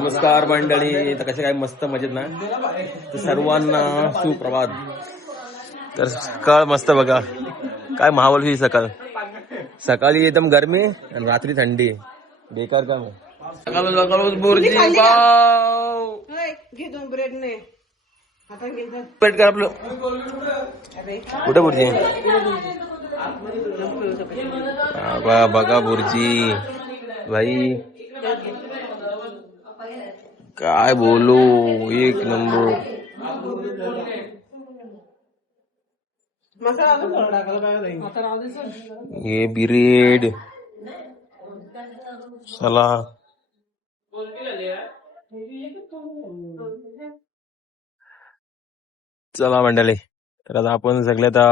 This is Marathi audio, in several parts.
नमस्कार मंडळी, तर कसे काय मस्त मजेत ना. तर सर्वांना सुप्रभात. तर सकाळ मस्त बघा, काय माहोल ही सकाळ. सकाळी एकदम गरमी आणि रात्री थंडी. बेकार काम आहे. सकाळ बुर्जी पाव पेट कर आपलं. कुठे बुर्जी बघा बुर्जी भाई, काय बोलू, एक नंबर. ये बिरेड चला. चला मंडळी, तर आता आपण सगळे आता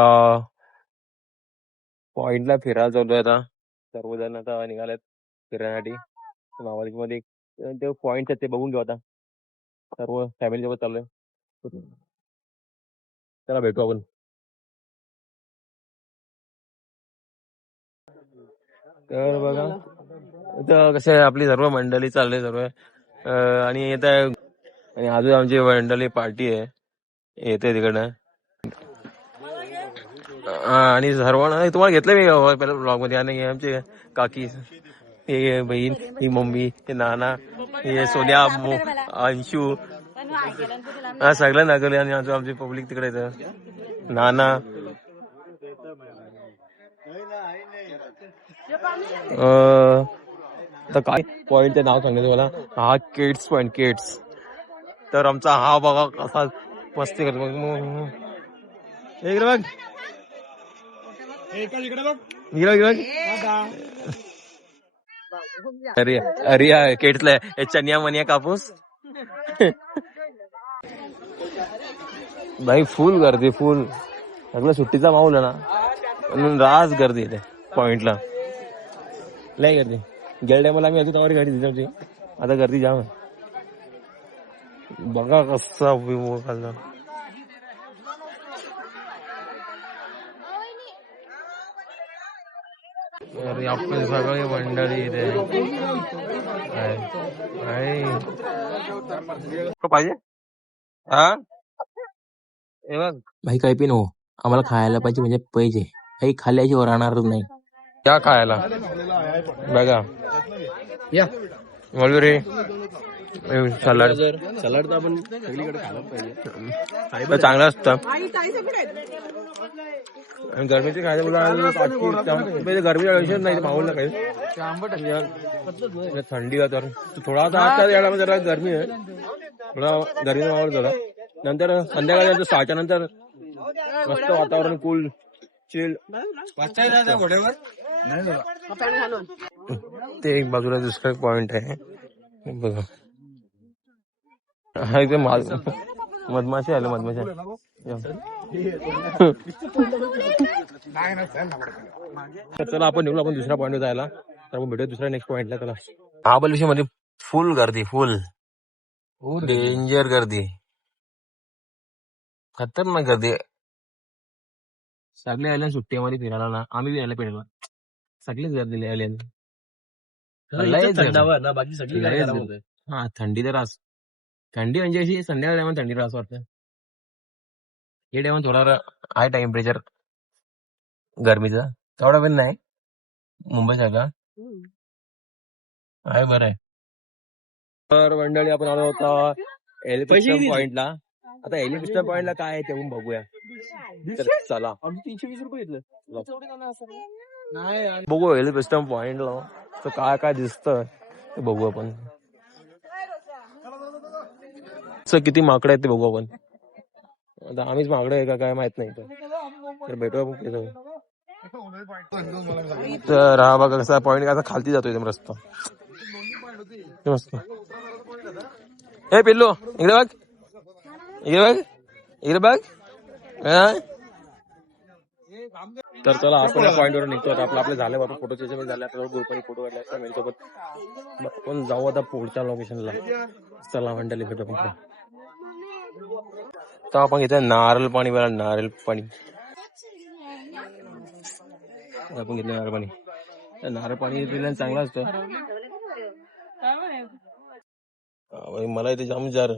पॉइंटला फिरायला चाललोय. आता सर्वजण आता निघालेत फिरण्यासाठी. मध्ये ते पॉइंट आहेत ते बघून घेऊ. आता सर्व फॅमिली सोबत चाललोय. चला भेटू आपण. तर बघा इथं कसे आपली सर्व मंडळी चालले सर्व, आणि आता आणि अजून आमची मंडळी पार्टी आहे, येते तिकडनं. आणि सर्वांना तुम्हाला घेतलं मी पहिल्या ब्लॉग मध्ये. आणि आमचे काकी, हे बहीण, ही मम्मी, हे नाना, हे सोन्या, अंशू, हा सगळं नागवले. आणि आमची पब्लिक तिकडे येतं. नाना, तर काय पॉइंटचं नाव सांगायचं मला. हा केट्स पॉइंट, केट्स. तर आमचा हा बघा कसा मस्ती करतो. इकडे बघ, अरे केट्सला चनिया मनिया कापूस. भाई फुल गर्दी, फुल. सगळं सुट्टीचा माहोल आहे ना, म्हणून रास गर्दी इथे पॉइंटला. लय गर्दी. गेल्या टायमाला आम्ही अजून तवारी गाडी दिली. आता गर्दी जाम आहे. बघा कसा व्ह्यू खाल्ला. अरे आपली सगळी मंडळी इथे पाहिजे. हा भाई काही पण हो, आम्हाला खायला पाहिजे म्हणजे पाहिजे. काही खाल्ल्याशिवाय राहणारच नाही. क्या खायला बघा या रे. सलाड, सलाड तर आपण सगळीकडे खायला पाहिजे, चांगलं असतं. आणि गरमीचे खायला गरमीचा विषय नाही माहोल काही. थंडी तर थोडा आता याला जरा गरमी आहे, थोडा गरमीचा माहोल झाला. नंतर संध्याकाळी 6च्या नंतर मस्त वातावरण, कूल चिल. ते एक बाजूला दुसरा पॉइंट आहे बघा. हा इथे मधमाशी आले, मधमाशा. चला आपण निघलो, आपण दुसऱ्या पॉइंटवर जायला. तर आपण भेटूया दुसऱ्या नेक्स्ट पॉइंटला. चला. महाबळेश्वर मध्ये फुल गर्दी, फुल डेंजर गर्दी, खतरनाक गर्दी. सगळे आले सुट्टीमध्ये फिरायला ना, आम्ही बी आले फिरायला. सगळेच गर्दी आले. हा थंडी तर रास. थंडी म्हणजे अशी संध्याकाळी टायमा थंडी रास वाटतं. हे टायमा थोडा हाय टेम्परेचर गरमीचा, तेवढा पण नाही मुंबई सारखा आहे, बरं आहे. तर मंडळी आपण आलो होता एलिफेंट पॉइंटला. आता एलिफेंट पॉइंटला काय आहे ते पण बघूया. तर चला. 320 रुपये घेतलं. बघू एलिफेंट पॉइंटला तर काय काय दिसतं ते बघू आपण. किती माकडे आहेत ते बघू आपण. आता आम्हीच माकडे आहे का काय माहित नाही. तर भेटू आपण. तर हा बघा कसा पॉइंट, कसा खालती जातो एकदम रस्ता मस्त. हे पिल्लू इकडे बघ, इकडे बघ, इकडे बघ. तर चला आपण या पॉइंट वर निघतो. आता आपले झाले बाबा फोटो सेशन झाले. आपल्याला ग्रुपमध्ये फोटो काढले फॅमिली सोबत. आपण जाऊ आता पुढच्या लोकेशनला. चला मंडळी भेटू आपण. तर आपण इथे नारळ पाणी बघा, नारळ पाणी आपण घेतलं. नारळ पाणी, नारळ पाणी पिल्यानं चांगलं असतं. मला इथे जाम जार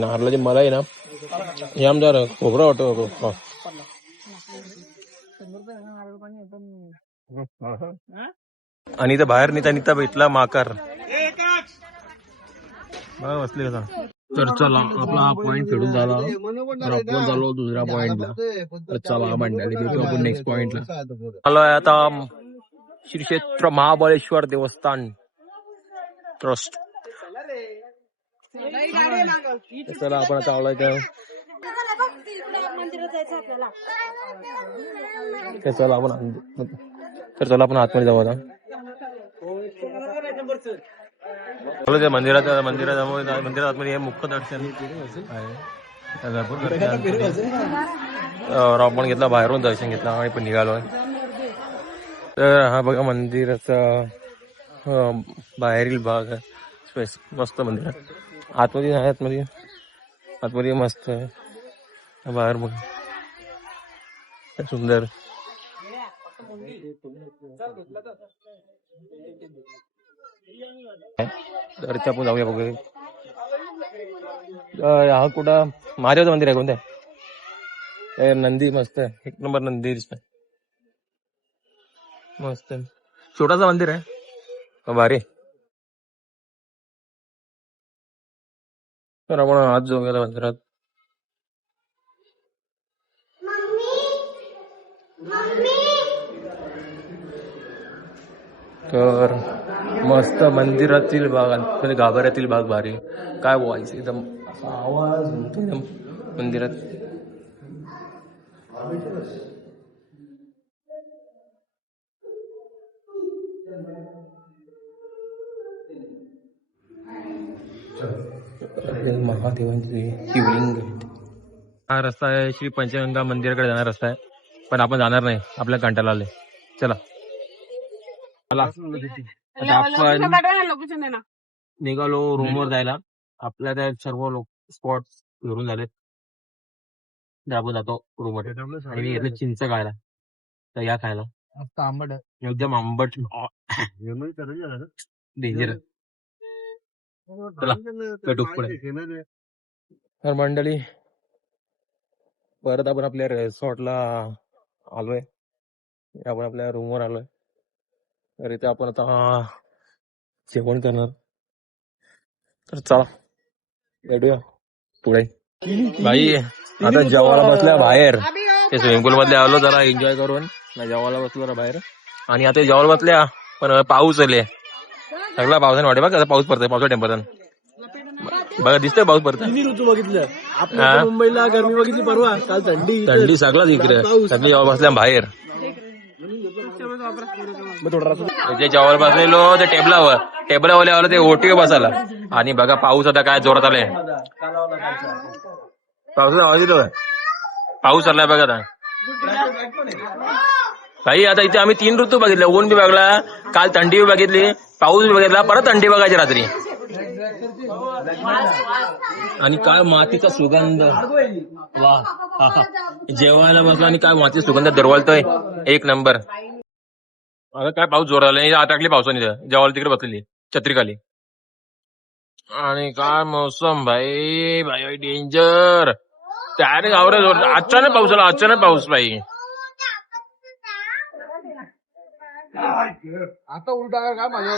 नारळाची मलाई ना जाम जार खोबरा वाटतो. आणि इथं बाहेर निघता निघता भेटला माकार बसले कसा. तर चला आपला हा पॉइंट फेडून झाला तर आपण चाललो दुसऱ्या पॉइंटला. तर चला मंडळी भेटू आपण नेक्स्ट पॉइंटला. आलोय आता श्री क्षेत्र महाबळेश्वर देवस्थान ट्रस्ट. चला आपण आता आलोय चला आपण तर चला आपण आतमध्ये जाऊ आता. मंदिरात आतमध्ये हे मुख्य दर्शन आहे. आपण घेतला बाहेरून दर्शन घेतला आणि पण निघालोय. तर हा बघा मंदिराचा बाहेरील भाग आहे. स्पेस मस्त मंदिर आहे. आतमध्ये नाही आतमध्ये मस्त आहे. बाहेर बघ सुंदर. तर इथे आपण जाऊया बघूया. हा कुठं महादेवाचं मंदिर आहे कोणतं. नंदी मस्त आहे. एक नंबर नंदी दिसतोय मस्त. छोटासा मंदिर आहे भारी. तर आपण आज जाऊया मंदिरात. तर मस्त मंदिरातील भाग म्हणजे गाभाऱ्यातील भाग भारी. काय बोलायचं एकदम आवाज एकदम मंदिरात. महादेवांची शिवलिंग. हा रस्ता आहे श्री पंचगंगा मंदिराकडे जाणारा रस्ता आहे. पण आपण जाणार नाही आपल्या कंटाळा आले. चला आपण निघालो रूमवर जायला. आपल्या त्या सर्व लोक स्पॉट फिरून झालेत. आपण जातो रूमवर. आणि मी घेतलं चिंच खायला. तर या खायला आंबट एकदम आंबट डेंजर. चला भेटू पुढे. तर मंडळी परत आपण आपल्या रिसॉर्टला आलोय. आपण आपल्या रूमवर आलोय. तर इथे आपण आता जेवण करणार. तर चला भेटूया पुढे. भाई आता जेवायला बसल्या बाहेर. ते स्विमिंग पूल मध्ये आलो जरा एन्जॉय करून. जेवायला बसलो जरा बाहेर. आणि आता जेवायला बसल्या पण पाऊस आले. सगळा पावसाने वाटे बघा. पाऊस पडतोय. पावसा टेम्परेचर बघा दिसतोय. पाऊस पडतोय. ऋतू बघितलं आपल्या मुंबईला गरमी बघितली परवा. काल थंडी सगळं इकडे. सगळी जेव्हा बसल्या बाहेर. जेवायला बसलेलो ते टेबलावर आलं ते ओटीवर बसायला. आणि बघा पाऊस आता काय जोरात आलाय. पावसाचा आवाज येतोय. पाऊस आलाय बघा आता. काही आता इथे आम्ही 3 ऋतू बघितले. ऊन बी बघला. काल थंडी बी बघितली. पाऊस बी बघितला. परत थंडी बघायची रात्री. आणि काय मातीचा सुगंध. वा जेवायला बसला आणि काय मातीचा सुगंध दरवळतोय. एक नंबर. आता काय पाऊस जोर आला. अटकली पावसाने जेवायला तिकडे बसलेली छत्रीखाली. आणि काय मौसम भाई भाई डेंजर. त्याने गावरे जोर. अचानक पाऊस आला. अचानक पाऊस भाई. आता उलटा काय माझ्या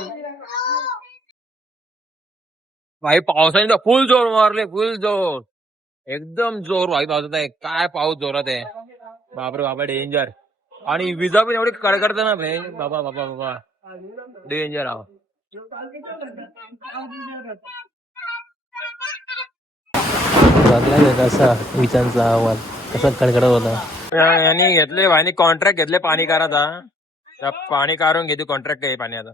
भाई पावसाने फुल जोर मारले. फुल जोर एकदम जोर भाई पावसात आहे. काय पाऊस जोरात आहे. बापरे बाबा डेंजर. आणि विजा पण एवढे कडकडत ना भाई. बाबा बाबा बाबा डेंजर. कसा विचारांचा आवाज कसा कडकडत होता. यांनी घेतले भाईनी कॉन्ट्रॅक्ट घेतले पाणी काराचा. पाणी काढून घेते कॉन्ट्रॅक्ट आहे पाणी आता.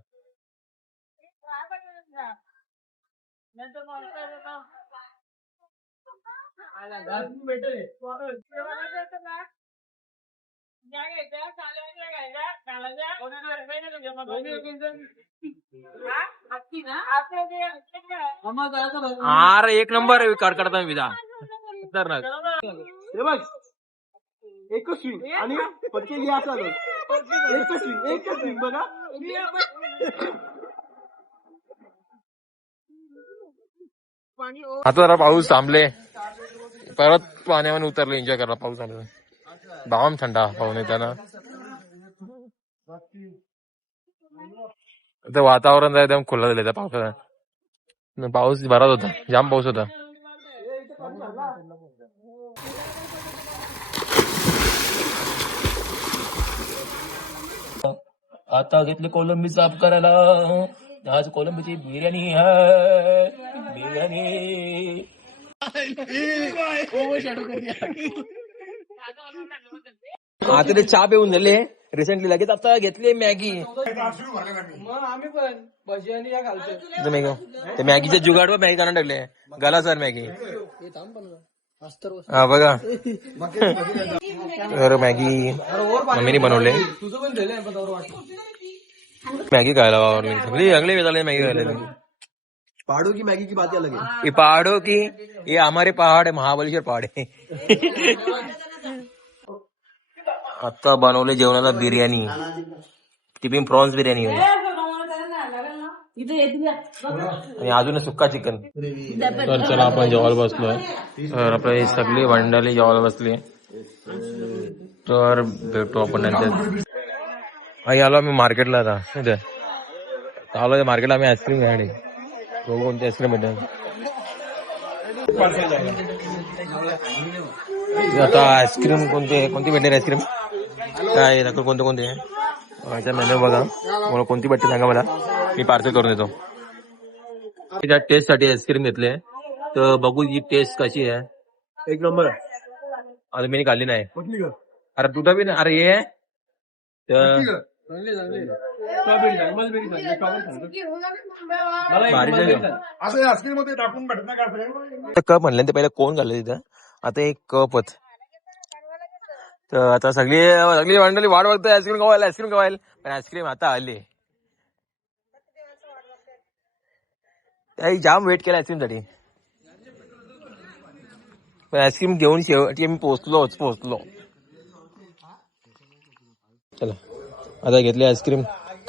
अरे एक नंबर कडकडता विजा खतरनाक. एकच स्विंग आणि पटके एकच स्विंग बघा. आता जरा पाऊस थांबले, परत पाण्यावर उतरले एन्जॉय करा. पाऊस थांबला, बाम थंडा पाहून येताना. आता वातावरण एकदम खुलं झालं पावसाचा. पाऊस बराच होता, जाम पाऊस होता. आता घेतले कोलंबी साफ करायला. आज कोलंबीची बिर्याणी आहे, बिर्याणी. आता ते चहा पिऊन झाले रिसेंटली, लगेच आता घेतली मॅगी. ते मॅगीचे जुगाड मॅगी जाणून टाकले गाला सर मॅगी. हा बघा मॅगी मम्मीने बनवले. मॅगी खायला वावरली सगळी अगले वेळाला मॅगी खायला. पहाड़ों की मैगी की बात अलग है. ये पहाड़ों की, ये हमारे पहाड़ है, महाबलेश्वर पहाड़ है. आता बनवले जेवणाला बिर्याणी, ती पण प्रॉन्स बिर्याणी होती आणि अजून सुक्का चिकन. तर चला आपण जेवायला बसलोय. तर आपले सगळे वंडाले जेवायला बसले. तर भेटू आपण नंतर. आई आलो आम्ही मार्केटला. आता इथे आलो मार्केटला आम्ही आईस्क्रीम घ्यायला. कोणती आईस्क्रीम भेटेल आता? आईस्क्रीम कोणती भेटेल आईस्क्रीम काय नक्की कोणते याचा मेन्यू बघा, मला कोणती भेटते सांगा मला, मी पार्सल करून देतो. त्या टेस्ट साठी आईस्क्रीम घेतले, तर बघू ही टेस्ट कशी आहे. एक नंबर. अरे मी खाल्ली नाही. अरे तुझा बी अरे हे तर कप म्हणलं ते पहिला कोण घाललं तिथं, आता एक कप होत. तर आता सगळी मंडळी वाट बघतोय आईस्क्रीम खावायला, पण आईस्क्रीम आता आली. जाम वेट केला आईस्क्रीम साठी, पण आईस्क्रीम घेऊन शेवटी मी पोहोचलो. चला आता घेतली आईस्क्रीम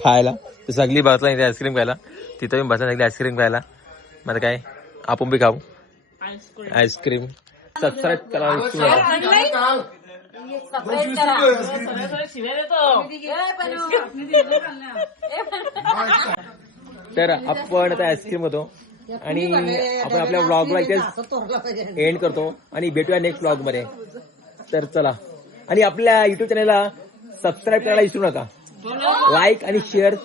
खायला. तर सगळी बसला इथे आईस्क्रीम खायला, तिथं मी बसला सगळी आईस्क्रीम खायला. मग काय आपण बी खाऊ आईस्क्रीम. सबस्क्राईब करा. तर आपण आता आईस्क्रीम होतो आणि आपण आपल्या व्लॉगला इथेच एंड करतो आणि भेटूया नेक्स्ट व्लॉग मध्ये. तर चला, आणि आपल्या युट्यूब चॅनलला सबस्क्राईब करायला विसरू नका, लाईक आणि शेअर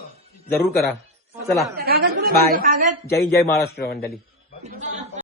जरूर करा. चला बाय. जय महाराष्ट्र मंडळी.